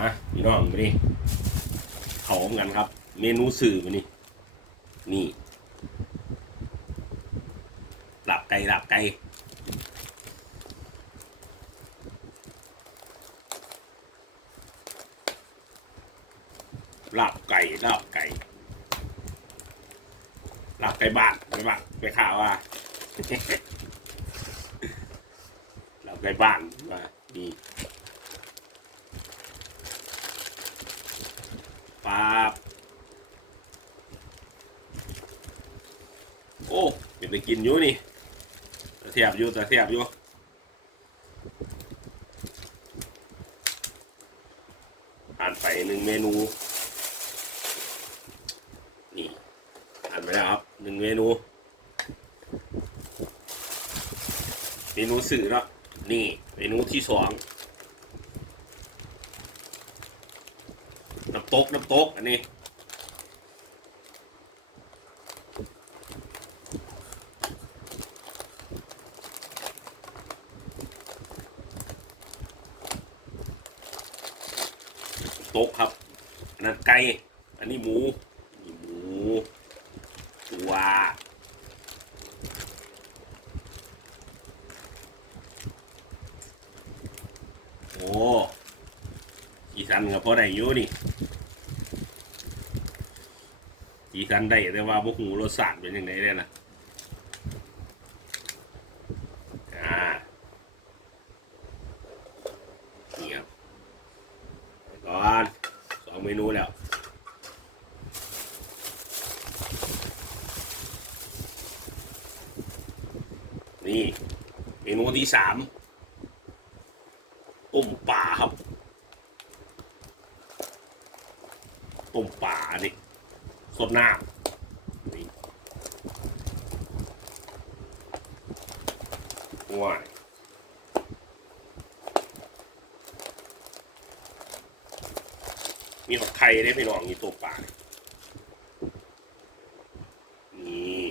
อะพี่น้องมานี่เขากันครับ เมนูสื่อมานี่นี่หลับไก่หลับไก่ลาบไก่ลาบไก่ลาบไก่บ้านไปบ้านไปข่าวว่าลาบไก่บ้านมาดี ปาบโอ้เป็นไปกินอยู่นี่แต่เทียบอยู่แต่เทียบอยู่ผ่านไปหนึ่งเมนู นี่ผ่านไปแล้วครับหนึ่งเมนู เมนูสื่อแล้วนี่ เมนูที่สองำตกน้ำตกอันนี้โต๊ะครับ อันนั้นไก่ อันนี้หมูนี่หมูตัวโอ้อีสันกับพอได้อยู่นี่ อีสันได้แต่ว่าพวกหูรสชาติเป็นยังไงเนี่ยนะอ่านี่ครับไปก่อนสองเมนูแล้วนี่เมนูที่สามต้มป่าครับต้มป่านี่ สดหน้ำนี่ว้ายมีผักไข่ได้ไปลองนี่ต้มป่านี่นี่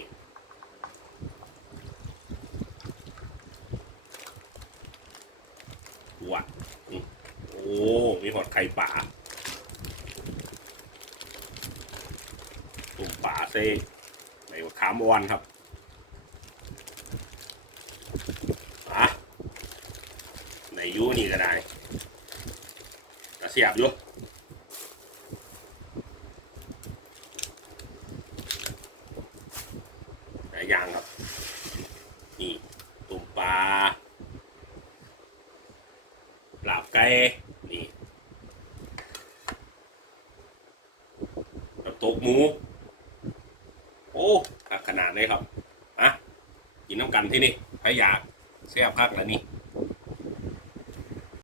หวัดนี่โอ้ มีหอดไข่ป่า ตุ่มป่าเซ่ในมะขามอ่อนครับอะในยูนี่ก็ได้กระเสียบอยู่หลายอย่างครับ นี่ตุ่มปลาปราบไก่ นี่น้ำตกหมู อ้ขนาดเลยครับอะกินน้ำกันที่นี่พยากแซ่บคักแล้วนี่